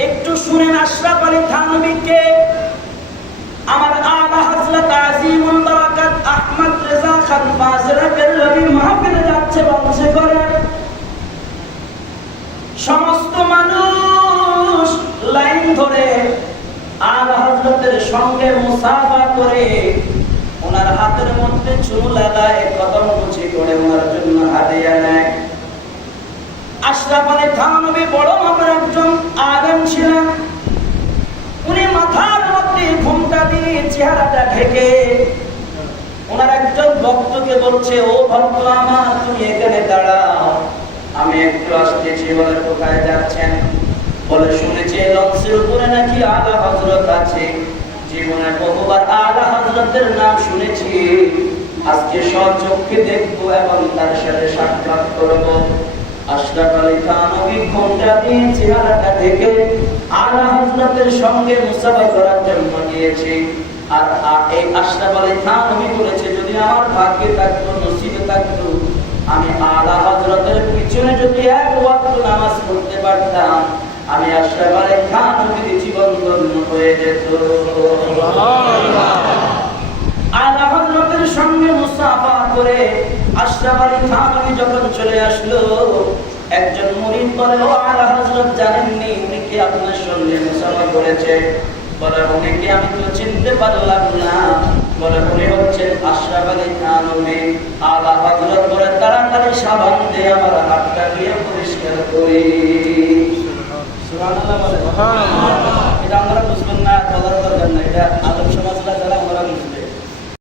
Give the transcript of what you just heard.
একটু শুনেন আশরাফ আলী থানভীকে আমার আলা হযরত আজিমুল বারাকাত আহমদ রেজা খান ফাজরা কেল্লাবি মাহফিলে যাচ্ছে বলছে করে সমস্ত মানুষ লাইন ধরে আলা হযরতের সঙ্গে মুসাফা করে ওনার হাতের মধ্যে চুমু লাগায় কদম মুচি করে ওনার জন্য হাদিয়া নেয়। আশরাফ আলী থানভী বড় মাপের একজন আলেম ছিলেন। উনি মাথার মধ্যে ঘোমটা দিয়ে চেহারাটা ঢেকে ওনার একজন ভক্তকে বলছে, ও ভক্ত আমার, তুমি এখানে দাঁড়াও, আমি একটু আসতেছি। বলে কোথায় যাচ্ছেন? বলে শুনেছি লঞ্চের উপরে নাকি আলা হযরত আছে। জীবনে বহুবার আলা হযরতের নাম শুনেছি, আজকে সচক্ষে দেখবো এবং তার সাথে সাক্ষাৎ করবো। আশরাফ আলী থানভী ঘোমটা দিয়ে চেহারাটা ঢেকে আলা হযরতের সঙ্গে মুসাফা করার জন্য গিয়েছে। আর এই আশরাফ আলী থানভী বলেছে, যদি আমার ভাগ্যে থাকতো, নসিবে থাকতো, আমি আলা হযরতের পিছনে যদি এক ওয়াক্ত নামাজ পড়তে পারতাম, আমি আশরাফ আলী থানভীর জীবন ধন্য হয়ে যেত। আলা হযরতের সঙ্গে মুসাফা করে আশরাফ আলী থানভী যখন চলে আসলো, একজন মুরিদ বলে, ও আলা হযরত জানেননি উনি কি আপনার সঙ্গে মুসাফা করেছে? বলে উনি কি? আমি তো চিনতে পারলাম না। বলে উনি হচ্ছেন আশরাফ আলী থানভী। আলা হযরত বলে, তাড়াতাড়ি সাবান দিয়ে আমার হাতটা দিয়ে পরিষ্কার করি। সুবহানাল্লাহ বলে। সুবহানাল্লাহ। এটা আমরা বুঝবেন না, বলার দরকার নাই, এটা আদর্শ